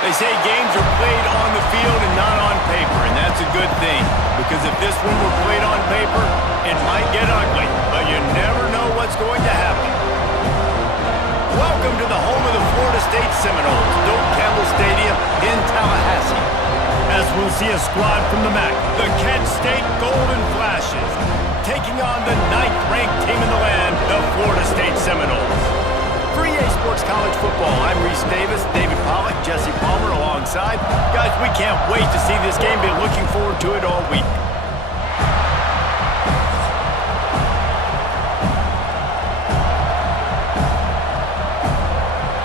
They say games are played on the field and not on paper, and that's a good thing. Because if this one were played on paper, it might get ugly, but you never know what's going to happen. Welcome to the home of the Florida State Seminoles, Doak Campbell Stadium in Tallahassee. As we'll see a squad from the MAC, the Kent State Golden Flashes, taking on the 9th-ranked team in the land, the Florida State Seminoles. For EA Sports College Football, I'm Reese Davis, David Pollack, Jesse Palmer alongside. Guys, we can't wait to see this game. Been looking forward to it all week.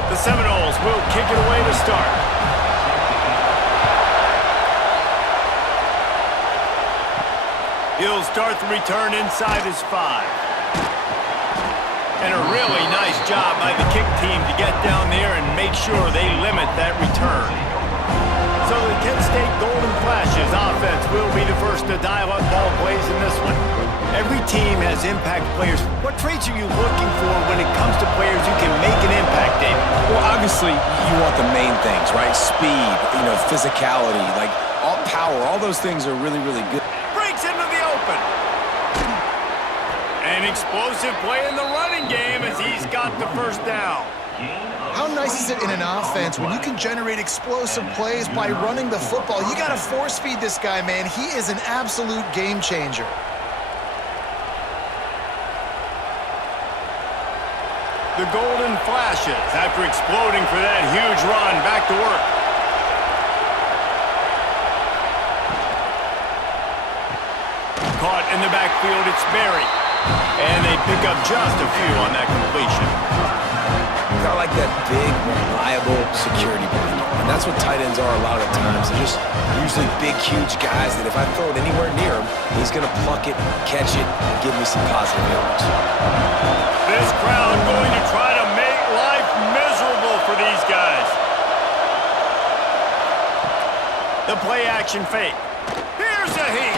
The Seminoles will kick it away to start. He'll start the return inside his 5. And a really nice job by the kick team to get down there and make sure they limit that return. So the Kent State Golden Flashes offense will be the first to dial up ball plays in this one. Every team has impact players. What traits are you looking for when it comes to players who can make an impact, David? Well, obviously, you want the main things, right? Speed, physicality, like all power. All those things are really, really good. Breaks into the open. An explosive play in the running game as he's got the first down. How nice is it in an offense when you can generate explosive plays by running the football? You got to force feed this guy, man. He is an absolute game changer. The Golden Flashes, after exploding for that huge run, back to work. Caught in the backfield, it's Berry. And they pick up just a few on that completion. I like that big, reliable security blanket. And that's what tight ends are a lot of times. They're just usually big, huge guys that if I throw it anywhere near him, he's going to pluck it, catch it, and give me some positive yards. This crowd going to try to make life miserable for these guys. The play action fake. Here's a heat.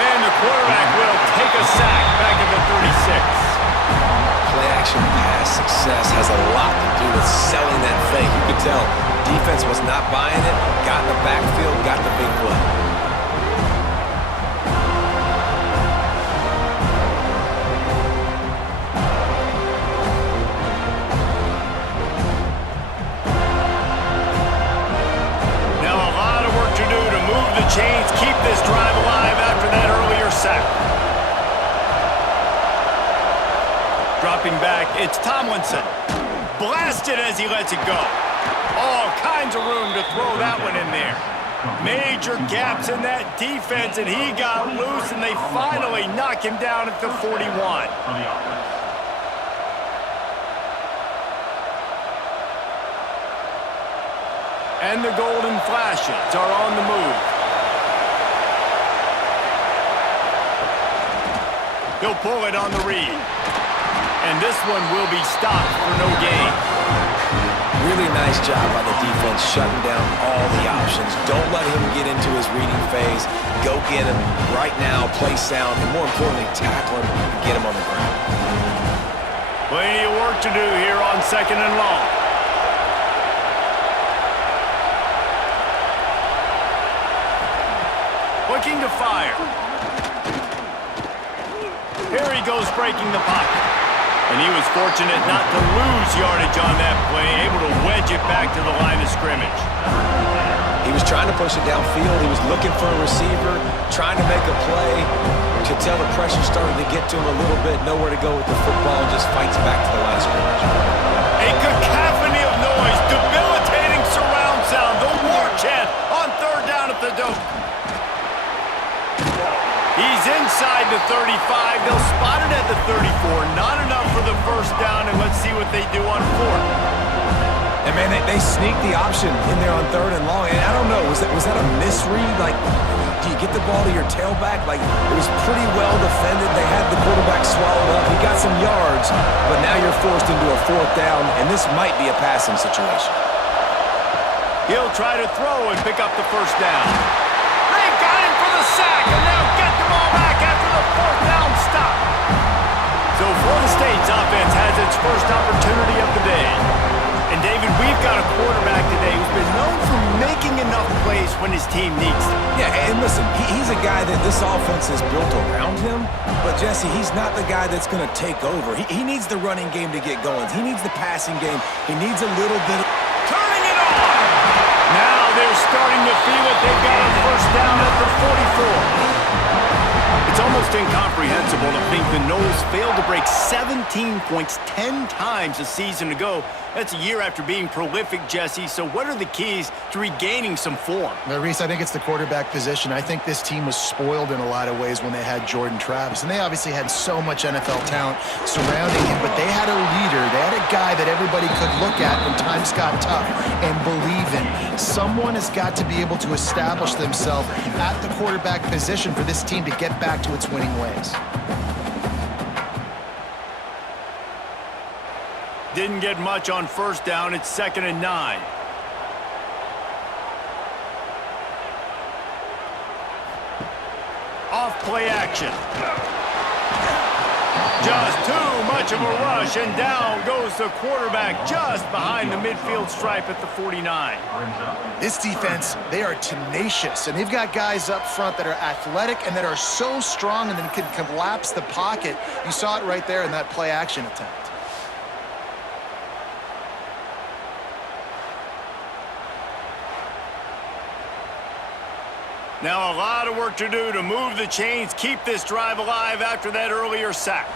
And the quarterback will take a sack back at the 36. Play-action pass success has a lot to do with selling that fake. You could tell defense was not buying it, got in the backfield, got the big play. Now a lot of work to do to move the chains, keep this drive alive after that earlier sack. Dropping back, it's Tomlinson. Blasted as he lets it go. All kinds of room to throw that one in there. Major gaps in that defense, and he got loose, and they finally knock him down at the 41. And the Golden Flashes are on the move. He'll pull it on the read. And this one will be stopped for no gain. Really nice job by the defense shutting down all the options. Don't let him get into his reading phase. Go get him right now, play sound, and more importantly, tackle him and get him on the ground. Plenty of work to do here on 2nd and long. Looking to fire. Here he goes breaking the pocket. And he was fortunate not to lose yardage on that play, able to wedge it back to the line of scrimmage. He was trying to push it downfield. He was looking for a receiver, trying to make a play. You could tell the pressure started to get to him a little bit. Nowhere to go with the football, just fights back to the line of scrimmage. A cacophony of noise, debilitating surround sound, the war chant on 3rd down at the Doak. He's inside the 35. They'll spot it at the 34. Not enough for the first down, and let's see what they do on 4th. And, man, they sneaked the option in there on 3rd and long. And I don't know, was that a misread? Like, do you get the ball to your tailback? Like, it was pretty well defended. They had the quarterback swallowed up. He got some yards, but now you're forced into a 4th down, and this might be a passing situation. He'll try to throw and pick up the first down. They got him for the sack, and now get the ball back after the 4th down stop. So Florida State's offense has its first opportunity of the day. And David, we've got a quarterback today who's been known when his team needs them. Yeah, and listen, he's a guy that this offense is built around him, but Jesse, he's not the guy that's going to take over. He needs the running game to get going. He needs the passing game. He needs a little bit of... Turning it on! Now they're starting to feel it. They've got a first down at the 44. It's almost incomprehensible to think the Noles failed to break 17 points 10 times a season ago. That's a year after being prolific, Jesse. So what are the keys to regaining some form? Now, Reese, I think it's the quarterback position. I think this team was spoiled in a lot of ways when they had Jordan Travis. And they obviously had so much NFL talent surrounding him, but they had a leader. They had a guy that everybody could look at when times got tough and believe in. Someone has got to be able to establish themselves at the quarterback position for this team to get back to its winning ways. Didn't get much on first down. It's 2nd and 9. Off play action. Just too much of a rush, and down goes the quarterback just behind the midfield stripe at the 49. This defense, they are tenacious, and they've got guys up front that are athletic and that are so strong and then can collapse the pocket. You saw it right there in that play action attempt. Now a lot of work to do to move the chains, keep this drive alive after that earlier sack.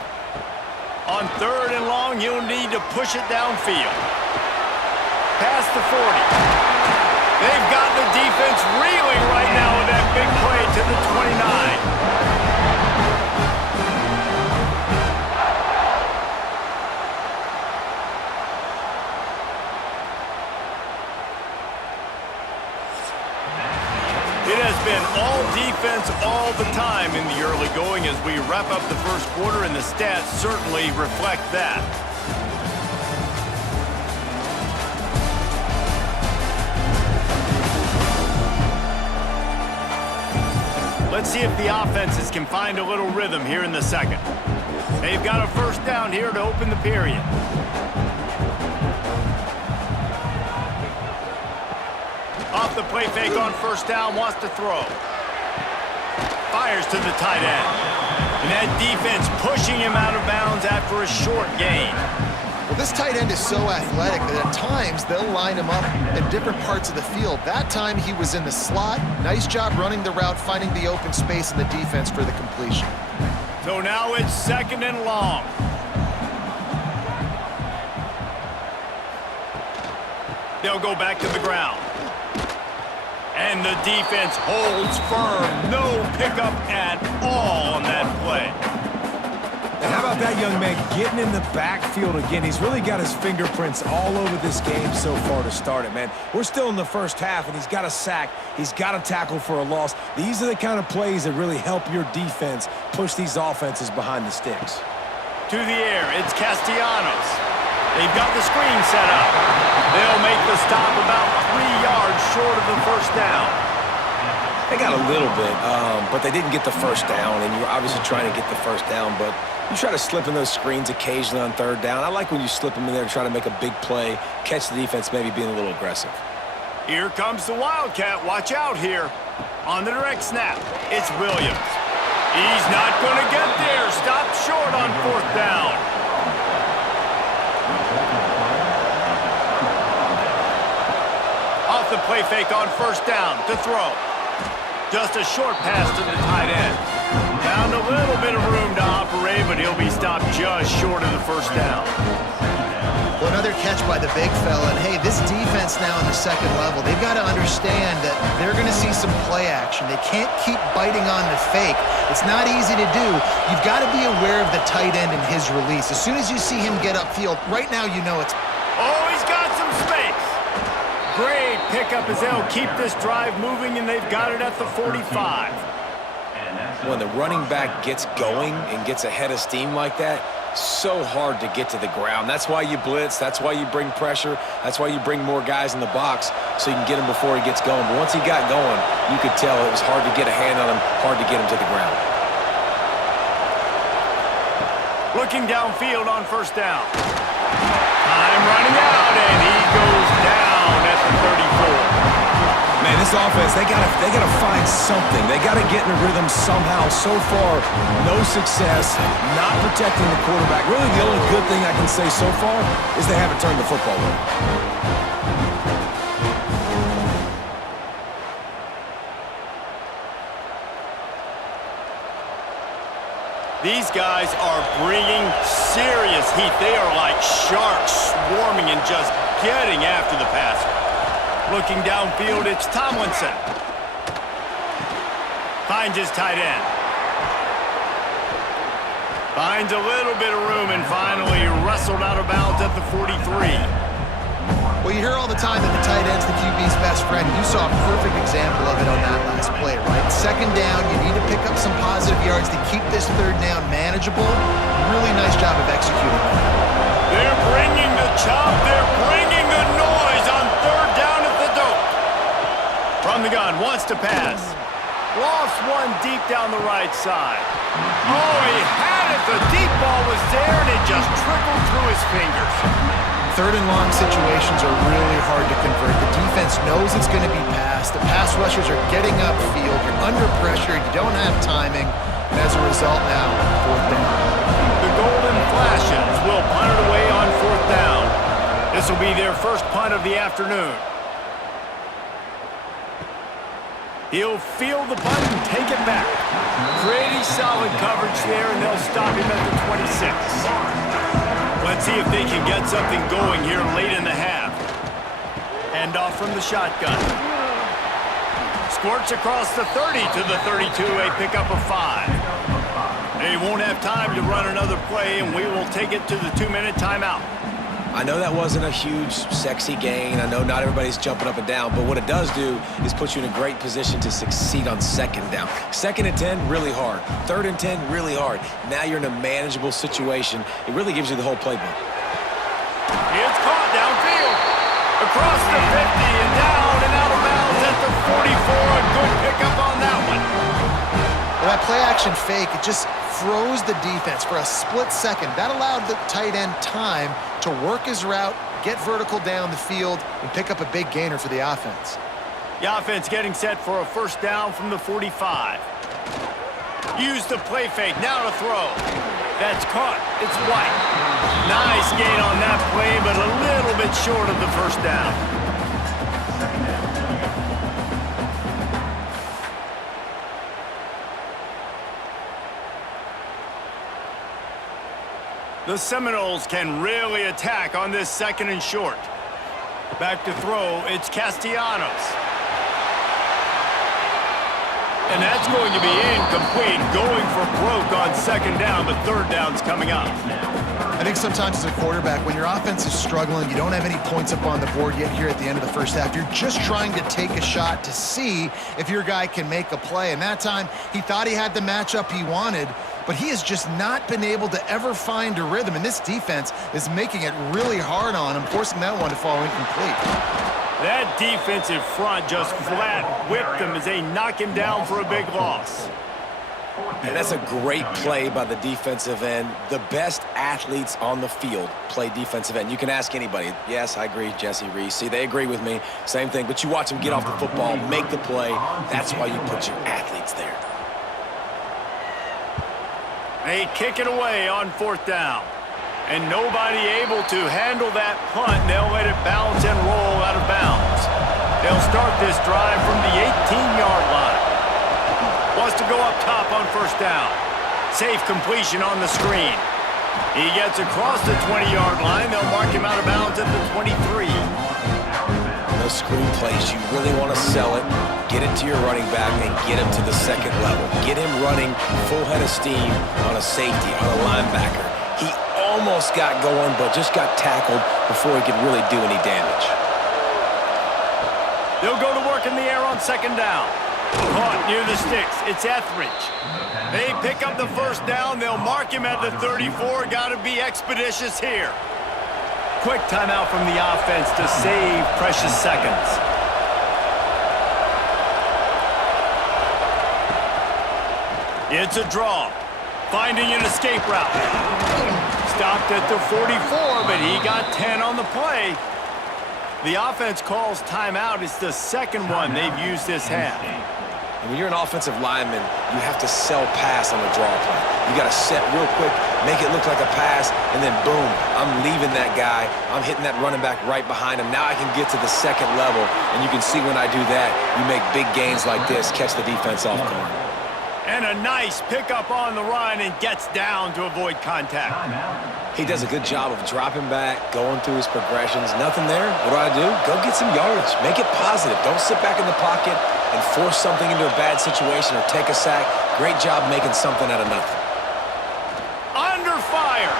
On 3rd and long, he'll need to push it downfield. Past the 40. They've got the defense reeling right now with that big play to the 29. It has been all defense all the time in the early going as we wrap up the first quarter, and the stats certainly reflect that. Let's see if the offenses can find a little rhythm here in the second. They've got a first down here to open the period. Off the play fake on first down, wants to throw. Fires to the tight end. And that defense pushing him out of bounds after a short gain. Well, this tight end is so athletic that at times they'll line him up in different parts of the field. That time he was in the slot. Nice job running the route, finding the open space in the defense for the completion. So now it's 2nd and long. They'll go back to the ground. And the defense holds firm. No pickup at all on that play. And how about that young man getting in the backfield again? He's really got his fingerprints all over this game so far to start it, man. We're still in the first half, and he's got a sack. He's got a tackle for a loss. These are the kind of plays that really help your defense push these offenses behind the sticks. To the air, it's Castellanos. They've got the screen set up. They'll make the stop about 3 yards short of the first down. They got a little bit, but they didn't get the first down, and you're obviously trying to get the first down, but you try to slip in those screens occasionally on 3rd down. I like when you slip them in there to try to make a big play, catch the defense maybe being a little aggressive. Here comes the Wildcat. Watch out here. On the direct snap, it's Williams. He's not going to get there. Stopped short on 4th down. Off the play fake on first down to throw. Just a short pass to the tight end. Found a little bit of room to operate, but he'll be stopped just short of the first down. Well, another catch by the big fella. And, hey, this defense now in the second level, they've got to understand that they're going to see some play action. They can't keep biting on the fake. It's not easy to do. You've got to be aware of the tight end and his release. As soon as you see him get upfield, right now you know it's... Oh, he's got some space. Great pickup as they'll keep this drive moving, and they've got it at the 45. When the running back gets going and gets ahead of steam like that, so hard to get to the ground. That's why you blitz. That's why you bring pressure. That's why you bring more guys in the box so you can get him before he gets going. But once he got going, you could tell it was hard to get a hand on him, hard to get him to the ground. Looking downfield on first down. Time running out, and he goes down at the 34. Man, this offense they gotta find something. They gotta get in a rhythm somehow. So far, no success, not protecting the quarterback. Really, the only good thing I can say so far is they haven't turned the football over. These guys are bringing serious heat. They are like sharks swarming and just getting after the passer. Looking downfield, it's Tomlinson. Finds his tight end. Finds a little bit of room and finally wrestled out of bounds at the 43. Well, you hear all the time that the tight end's the QB's best friend. You saw a perfect example of it on that last play, right? Second down, you need to pick up some positive yards to keep this third down manageable. Really nice job of executing that. They're bringing the chop. They're bringing the noise on third down at the dope. From the gun, wants to pass. Lost one deep down the right side. Oh, he had it. The deep ball was there, and it just trickled through his fingers. Third and long situations are really hard to convert. The defense knows it's going to be passed. The pass rushers are getting upfield. You're under pressure. You don't have timing. And as a result now, fourth down. The Golden Flashes will punt it away on fourth down. This will be their first punt of the afternoon. He'll field the punt and take it back. Pretty solid coverage there, and they'll stop him at the 26. Let's see if they can get something going here late in the half. Hand off from the shotgun. Squirts across the 30 to the 32, a pickup of 5. They won't have time to run another play, and we will take it to the 2-minute timeout. I know that wasn't a huge, sexy gain. I know not everybody's jumping up and down, but what it does do is put you in a great position to succeed on second down. Second and 10, really hard. Third and 10, really hard. Now you're in a manageable situation. It really gives you the whole playbook. It's caught downfield. Across the 50 and down and out of bounds at the 44. A good pickup on that one. Well, that play-action fake, it just froze the defense for a split second. That allowed the tight end time to work his route, get vertical down the field, and pick up a big gainer for the offense. The offense getting set for a first down from the 45. Use the play fake, now to throw. That's caught. It's White. Nice gain on that play, but a little bit short of the first down. The Seminoles can really attack on this second and short. Back to throw, it's Castellanos. And that's going to be incomplete, going for broke on second down, but third down's coming up. I think sometimes as a quarterback, when your offense is struggling, you don't have any points up on the board yet here at the end of the first half. You're just trying to take a shot to see if your guy can make a play. And that time, he thought he had the matchup he wanted, but he has just not been able to ever find a rhythm. And this defense is making it really hard on him, forcing that one to fall incomplete. That defensive front just flat whipped them as they knock him down for a big loss. And that's a great play by the defensive end. The best athletes on the field play defensive end. You can ask anybody. Yes, I agree, Jesse Reese. See, they agree with me. Same thing. But you watch them get off the football, make the play. That's why you put your athletes there. They kick it away on fourth down. And nobody able to handle that punt. They'll let it bounce and roll out of bounds. They'll start this drive from the 18-yard line. Wants to go up top on first down. Safe completion on the screen. He gets across the 20-yard line. They'll mark him out of bounds at the 23. Those screen plays, you really want to sell it, get it to your running back, and get him to the second level. Get him running full head of steam on a safety, on a linebacker. He almost got going, but just got tackled before he could really do any damage. They'll go to work in the air on second down. Caught near the sticks. It's Etheridge. They pick up the first down. They'll mark him at the 34. Got to be expeditious here. Quick timeout from the offense to save precious seconds. It's a draw. Finding an escape route. Stopped at the 44, but he got 10 on the play. The offense calls timeout. It's the second one they've used this half. And when you're an offensive lineman, you have to sell pass on the draw play. You got to set real quick, make it look like a pass, and then boom, I'm leaving that guy. I'm hitting that running back right behind him. Now I can get to the second level, and you can see when I do that, you make big gains like this, catch the defense off guard. And a nice pickup on the run and gets down to avoid contact. He does a good job of dropping back, going through his progressions. Nothing there. What do? Go get some yardage. Make it positive. Don't sit back in the pocket and force something into a bad situation or take a sack. Great job making something out of nothing. Under fire.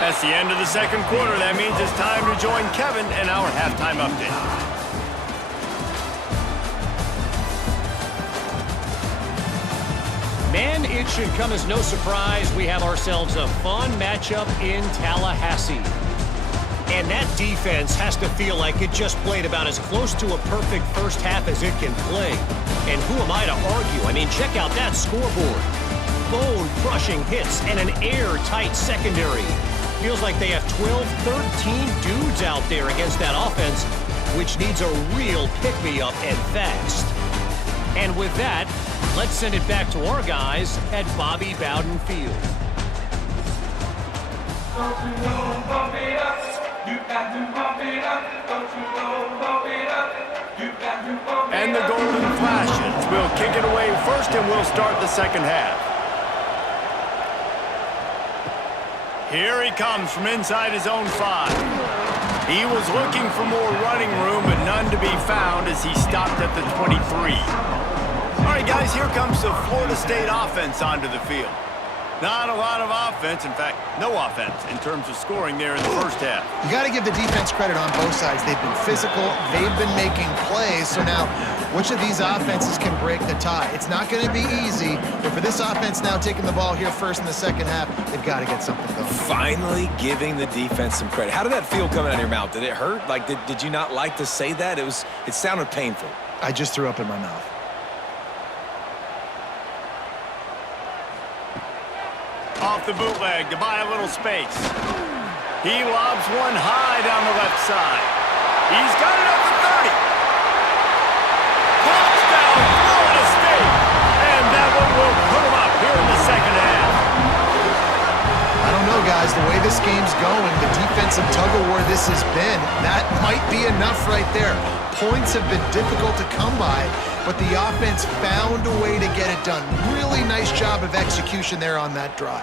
That's the end of the second quarter. That means it's time to join Kevin in our halftime update. Man, it should come as no surprise we have ourselves a fun matchup in Tallahassee. And that defense has to feel like it just played about as close to a perfect first half as it can play. And who am I to argue? I mean, check out that scoreboard. Bone-crushing hits and an airtight secondary. Feels like they have 12, 13 dudes out there against that offense, which needs a real pick-me-up and fast. And with that, let's send it back to our guys at Bobby Bowden Field. Don't you know, bump it up. You got to bump it up. Don't you know, bump it up. You got to bump it up. And the golden flashes. We'll kick it away first, and we'll start the second half. Here he comes from inside his own 5. He was looking for more running room, but none to be found as he stopped at the 23. All right, guys, here comes the Florida State offense onto the field. Not a lot of offense, in fact, no offense in terms of scoring there in the first half. You got to give the defense credit on both sides. They've been physical. They've been making plays. So now, which of these offenses can break the tie? It's not going to be easy, but for this offense now taking the ball here first in the second half, they've got to get something going. Finally giving the defense some credit. How did that feel coming out of your mouth? Did it hurt? Like, did you not like to say that? It sounded painful. I just threw up in my mouth. Off the bootleg to buy a little space. He lobs one high down the left side. He's got it up to 30. Touchdown, Florida State. And that one will put him up here in the second half. I don't know, guys. The way this game's going, the defensive tug-of-war this has been, that might be enough right there. Points have been difficult to come by, but the offense found a way to get it done. Really nice job of execution there on that drive.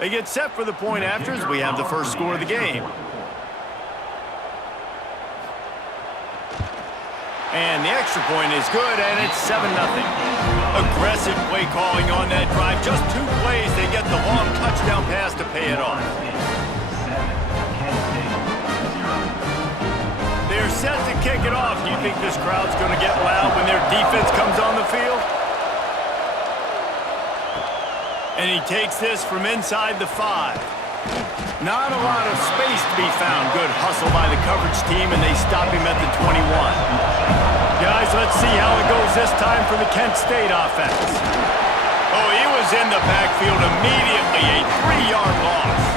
They get set for the point after as we have the first score of the game. And the extra point is good, and it's 7-0. Aggressive play calling on that drive. Just 2 plays, they get the long touchdown pass to pay it off. They're set to kick it off. Do you think this crowd's going to get loud when their defense comes on the field? And he takes this from inside the 5. Not a lot of space to be found. Good hustle by the coverage team, and they stop him at the 21. Guys, let's see how it goes this time for the Kent State offense. Oh, he was in the backfield immediately. A 3-yard loss.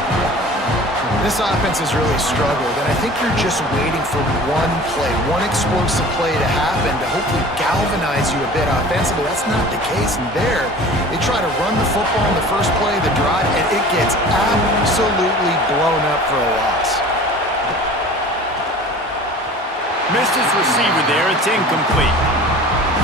This offense has really struggled, and I think you're just waiting for one play, one explosive play to happen to hopefully galvanize you a bit offensively. That's not the case, and there, they try to run the football in the first play of the drive, and it gets absolutely blown up for a loss. Missed his receiver there. It's incomplete.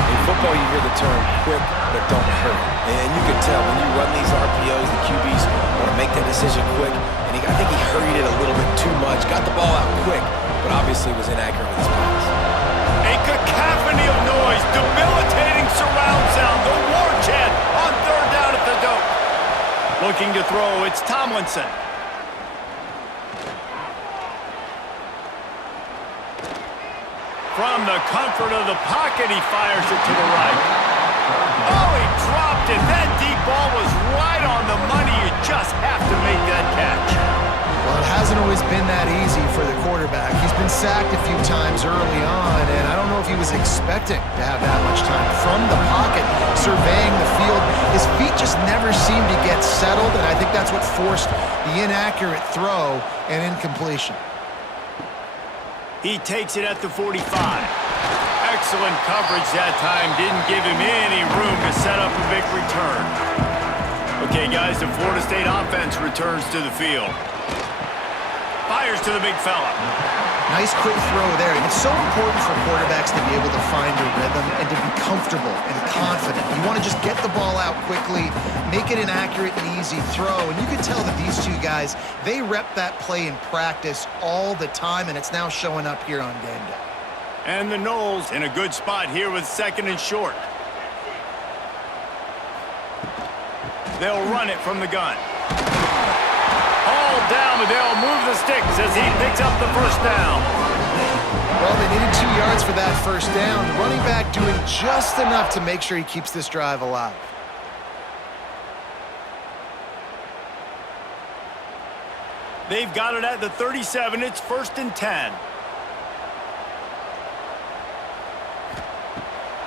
In football, you hear the term quick but don't hurt. And you can tell when you run these RPOs, the QBs want to make that decision quick. And I think he hurried it a little bit too much, got the ball out quick, but obviously was inaccurate with his pass. Looking to throw, it's Tomlinson. From the comfort of the pocket, he fires it to the right. Oh, he dropped it. That deep ball was right on the money. You just have to make that catch. Well, it hasn't always been that easy for the quarterback. He's been sacked a few times early on, and I don't know if he was expecting to have that much time from the pocket, surveying the field. His feet just never seemed to get settled, and I think that's what forced the inaccurate throw and incompletion. He takes it at the 45. Excellent coverage that time. Didn't give him any room to set up a big return. Okay, guys, the Florida State offense returns to the field. Fires to the big fella. Nice quick throw there. And it's so important for quarterbacks to be able to find a rhythm and to be comfortable and confident. You want to just get the ball out quickly, make it an accurate and easy throw. And you can tell that these two guys, they rep that play in practice all the time, and it's now showing up here on game day. And the Noles in a good spot here with 2nd and short. They'll run it from the gun. All down, but they'll move the sticks as he picks up the first down. Well, they needed 2 yards for that first down. The running back doing just enough to make sure he keeps this drive alive. They've got it at the 37. It's 1st and 10.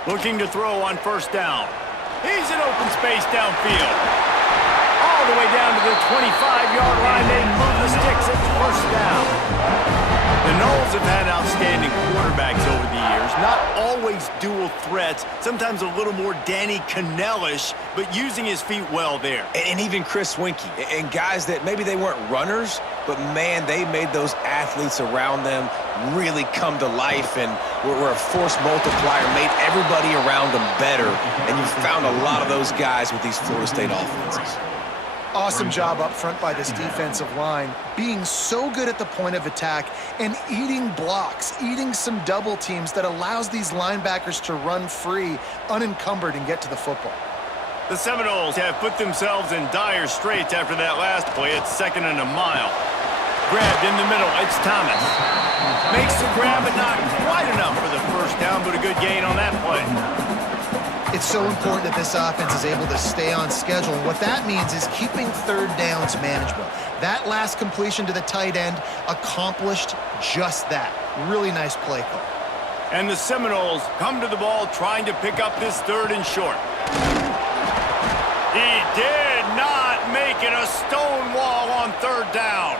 Looking to throw on 1st down. He's in open space downfield. All the way down to the 25-yard line. They move the sticks at 1st down. The Noles have had outstanding quarterbacks over the years. Not always dual threats. Sometimes a little more Danny Cannell-ish, but using his feet well there. And even Chris Winkie. And guys that maybe they weren't runners, but, man, they made those athletes around them really come to life and were a force multiplier, made everybody around them better. And you found a lot of those guys with these Florida State offenses. Awesome job up front by this defensive line, being so good at the point of attack and eating blocks, eating some double teams that allows these linebackers to run free, unencumbered, and get to the football. The Seminoles have put themselves in dire straits after that last play. It's 2nd and a mile. Grabbed in the middle. It's Thomas. Makes the grab, but not quite enough for the first down, but a good gain on that play. It's so important that this offense is able to stay on schedule. And what that means is keeping 3rd downs manageable. That last completion to the tight end accomplished just that. Really nice play call. And the Seminoles come to the ball trying to pick up this 3rd and short. He did not make it a stone wall on 3rd down.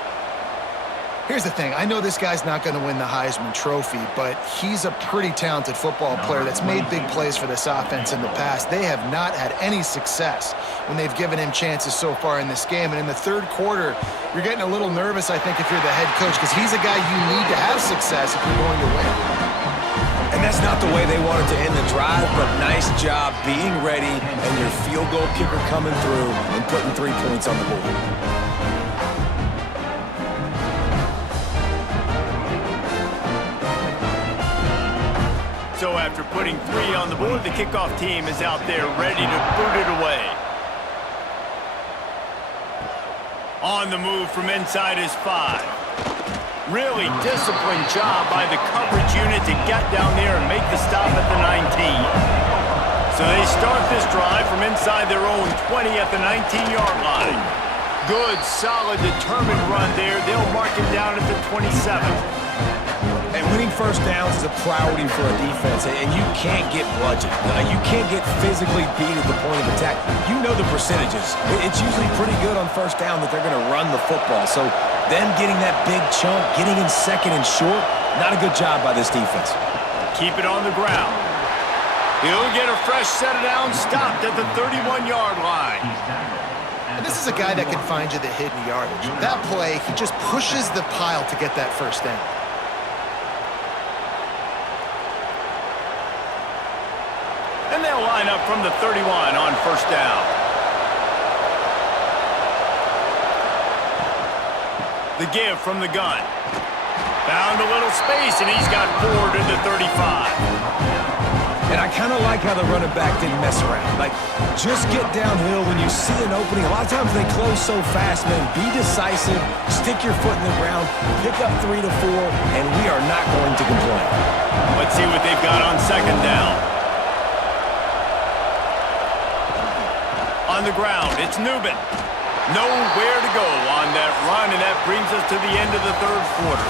Here's the thing. I know this guy's not going to win the Heisman Trophy, but he's a pretty talented football player that's made big plays for this offense in the past. They have not had any success when they've given him chances so far in this game. And in the 3rd quarter, you're getting a little nervous, I think, if you're the head coach, because he's a guy you need to have success if you're going to win. And that's not the way they wanted to end the drive, but nice job being ready and your field goal kicker coming through and putting 3 points on the board. So after putting 3 on the board, the kickoff team is out there ready to boot it away. On the move from inside his 5. Really disciplined job by the coverage unit to get down there and make the stop at the 19. So they start this drive from inside their own 20 at the 19-yard line. Good, solid, determined run there. They'll mark it down at the 27. And winning 1st downs is a priority for a defense, and you can't get bludgeoned. You can't get physically beat at the point of attack. You know the percentages. It's usually pretty good on 1st down that they're going to run the football. So them getting that big chunk, getting in 2nd and short, not a good job by this defense. Keep it on the ground. He'll get a fresh set of downs stopped at the 31-yard line. And this is a guy that can find you the hidden yardage. That play, he just pushes the pile to get that 1st down. And they'll line up from the 31 on 1st down. The give from the gun. Found a little space, and he's got 4 to the 35. And I kind of like how the running back didn't mess around. Like, just get downhill when you see an opening. A lot of times they close so fast, man. Be decisive, stick your foot in the ground, pick up 3 to 4, and we are not going to complain. Let's see what they've got on second down. On the ground, it's Newman. Nowhere to go on that run, and that brings us to the end of the third quarter.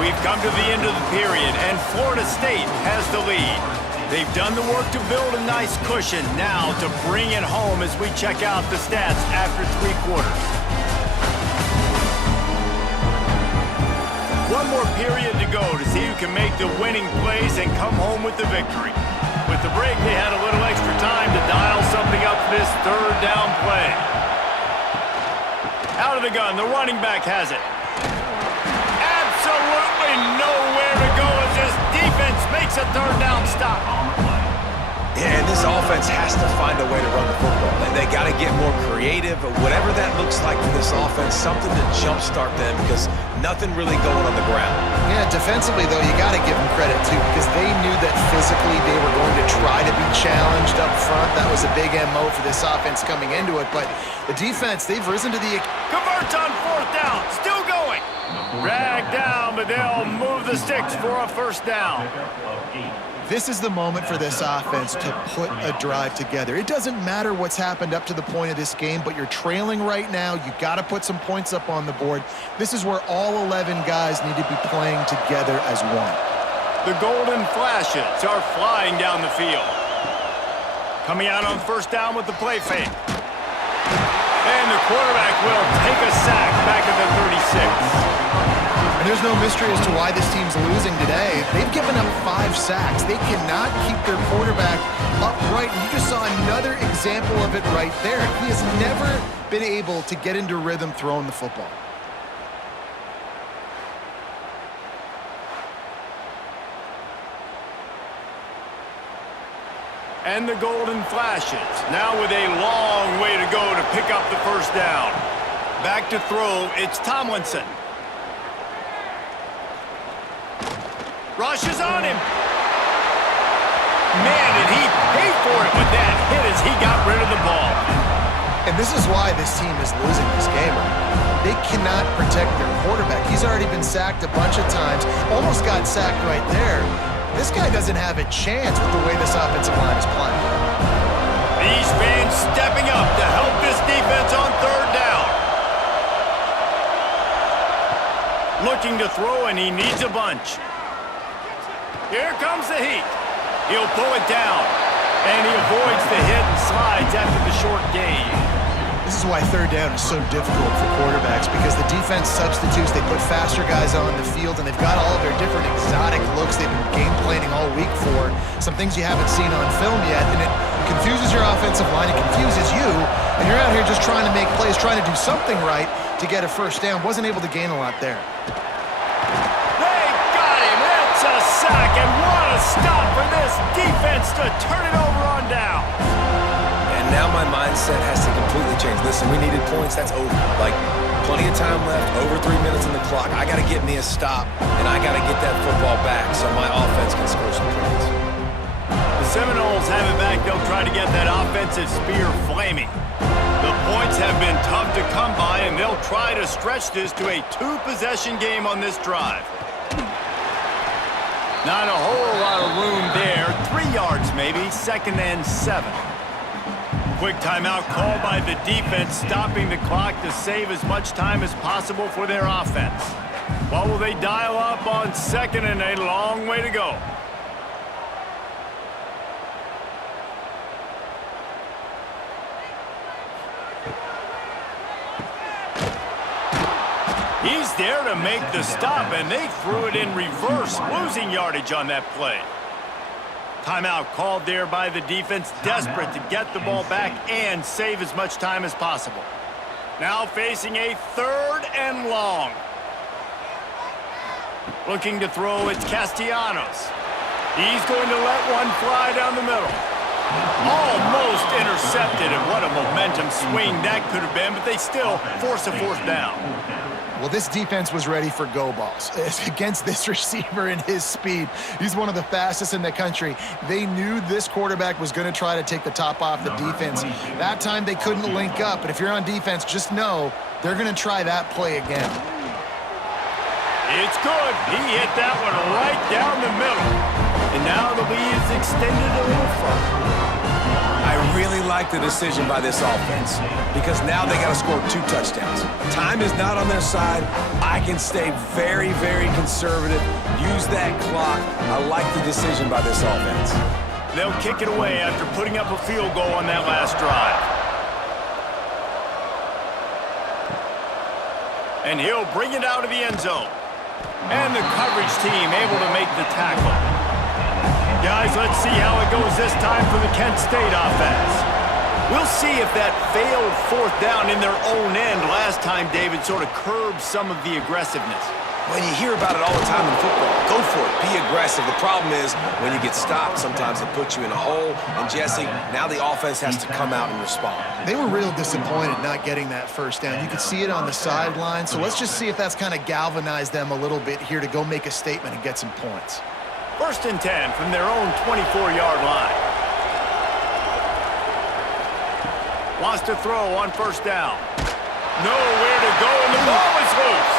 We've come to the end of the period, and Florida State has the lead. They've done the work to build a nice cushion. Now to bring it home as we check out the stats after 3 quarters. One more period to go to see who can make the winning plays and come home with the victory. With the break, they had a little extra time to dial something up for this third down play. Out of the gun, the running back has it. Absolutely nowhere to go as this defense makes a third down stop. Yeah, and this offense has to find a way to run the football. And they got to get more creative, but whatever that looks like for this offense, something to jumpstart them because nothing really going on the ground. Yeah, defensively, though, you got to give them credit, too, because they knew that physically they were going to try to be challenged up front. That was a big MO for this offense coming into it. But the defense, they've risen to the... Converts on fourth down, still going. Dragged down, but they'll move the sticks for a first down. This is the moment for this offense to put a drive together. It doesn't matter what's happened up to the point of this game, but you're trailing right now. You got to put some points up on the board. This is where all 11 guys need to be playing together as one. The golden flashes are flying down the field. Coming out on first down with the play fake. And the quarterback will take a sack back at the 36. And there's no mystery as to why this team's losing today. They've given up 5 sacks. They cannot keep their quarterback upright. And you just saw another example of it right there. He has never been able to get into rhythm throwing the football. And the golden flashes. Now with a long way to go to pick up the first down. Back to throw, it's Tomlinson. Rushes on him. Man, did he pay for it with that hit as he got rid of the ball. And this is why this team is losing this game. They cannot protect their quarterback. He's already been sacked a bunch of times. Almost got sacked right there. This guy doesn't have a chance with the way this offensive line is playing. These fans stepping up to help this defense on third down. Looking to throw, and he needs a bunch. Here comes the heat. He'll pull it down, and he avoids the hit and slides after the short gain. This is why third down is so difficult for quarterbacks, because the defense substitutes. They put faster guys on the field, and they've got all of their different exotic looks they've been game planning all week for. Some things you haven't seen on film yet, and it confuses your offensive line. It confuses you, and you're out here just trying to make plays, trying to do something right to get a first down. Wasn't able to gain a lot there. A sack, and what a stop for this defense to turn it over on down. And now my mindset has to completely change. Listen, we needed points. That's over. Like, plenty of time left, over 3 minutes on the clock. I got to get me a stop, and I got to get that football back so my offense can score some points. The Seminoles have it back. They'll try to get that offensive spear flaming. The points have been tough to come by, and they'll try to stretch this to a 2-possession game on this drive. Not a whole lot of room there. 3 yards maybe, 2nd and 7. Quick timeout called by the defense, stopping the clock to save as much time as possible for their offense. What will they dial up on 2nd and a long way to go? He's there to make the stop, and they threw it in reverse, losing yardage on that play. Timeout called there by the defense, desperate to get the ball back and save as much time as possible. Now facing a 3rd and long. Looking to throw, it's Castellanos. He's going to let one fly down the middle. Almost intercepted, and what a momentum swing that could have been, but they still force a 4th down. Well, this defense was ready for go balls. Against this receiver and his speed, he's one of the fastest in the country. They knew this quarterback was going to try to take the top off the defense. That time they couldn't link up, but if you're on defense, just know they're going to try that play again. It's good. He hit that one right down the middle. And now the lead is extended a little further. I really like the decision by this offense because now they got to score 2 touchdowns. Time is not on their side. I can stay very, very conservative. Use that clock. I like the decision by this offense. They'll kick it away after putting up a field goal on that last drive. And he'll bring it out of the end zone. And the coverage team able to make the tackle. Guys, let's see how it goes this time for the Kent State offense. We'll see if that failed 4th down in their own end last time, David, sort of curbed some of the aggressiveness. Well, you hear about it all the time in football. Go for it. Be aggressive. The problem is when you get stopped, sometimes it puts you in a hole. And, Jesse, now the offense has to come out and respond. They were real disappointed not getting that 1st down. You could see it on the sideline. So let's just see if that's kind of galvanized them a little bit here to go make a statement and get some points. 1st and 10 from their own 24-yard line. Wants to throw on 1st down. Nowhere to go, and the ball is loose.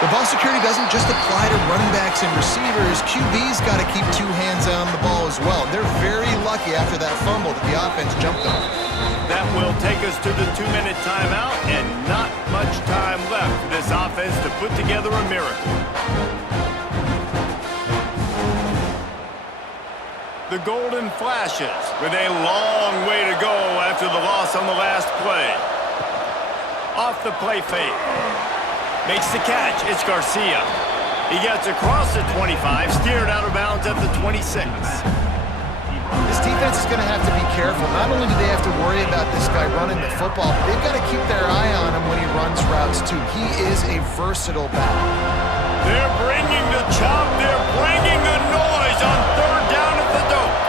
The ball security doesn't just apply to running backs and receivers. QB's got to keep 2 hands on the ball as well. They're very lucky after that fumble that the offense jumped on. That will take us to the 2-minute timeout, and not much time left for this offense to put together a miracle. The Golden Flashes with a long way to go after the loss on the last play. Off the play fake. Makes the catch. It's Garcia. He gets across the 25, steered out of bounds at the 26. This defense is going to have to be careful. Not only do they have to worry about this guy running the football, but they've got to keep their eye on him when he runs routes too. He is a versatile back. They're bringing the chop. They're bringing the noise on 3rd down at the dope.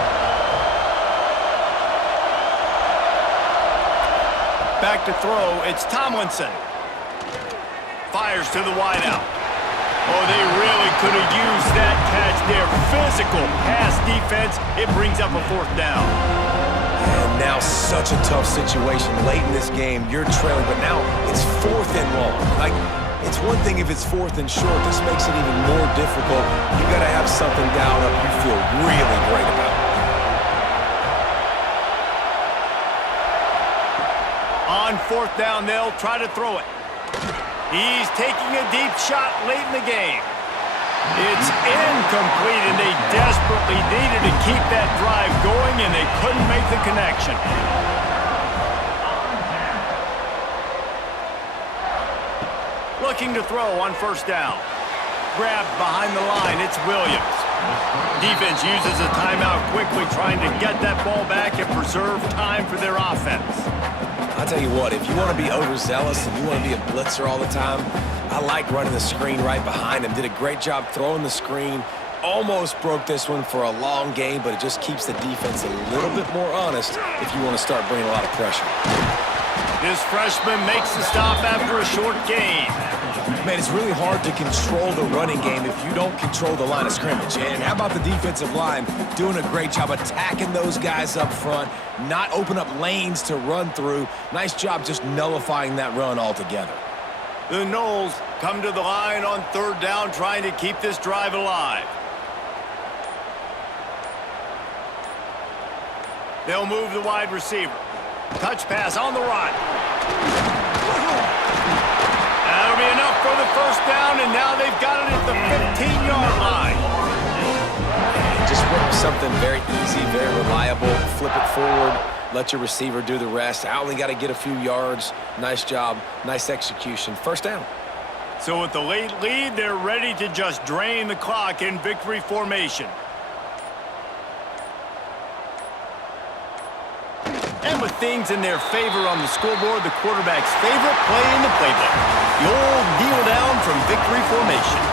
Back to throw. It's Tomlinson. Fires to the wideout. Oh, they really could have used that catch there. Physical pass defense. It brings up a 4th down. And now such a tough situation. Late in this game, you're trailing, but now it's 4th and long. Like, it's one thing if it's 4th and short. This makes it even more difficult. You got to have something dialed up you feel really great about. On 4th down, they'll try to throw it. He's taking a deep shot late in the game. It's incomplete, and they desperately needed to keep that drive going, and they couldn't make the connection. Looking to throw on 1st down. Grabbed behind the line, it's Williams. Defense uses a timeout quickly, trying to get that ball back and preserve time for their offense. I'll tell you what, if you want to be overzealous and you want to be a blitzer all the time, I like running the screen right behind him. Did a great job throwing the screen. Almost broke this one for a long game, but it just keeps the defense a little bit more honest if you want to start bringing a lot of pressure. This freshman makes the stop after a short gain. Man, it's really hard to control the running game if you don't control the line of scrimmage. And how about the defensive line doing a great job attacking those guys up front, not open up lanes to run through. Nice job just nullifying that run altogether. The Noles come to the line on 3rd down, trying to keep this drive alive. They'll move the wide receiver. Touch pass on the right. That'll be enough for the 1st down, and now they've got it at the 15-yard line. Just run something very easy, very reliable. Flip it forward. Let your receiver do the rest. I only got to get a few yards. Nice job. Nice execution. 1st down. So with the late lead, they're ready to just drain the clock in victory formation. And with things in their favor on the scoreboard, the quarterback's favorite play in the playbook. The old kneel down from victory formation.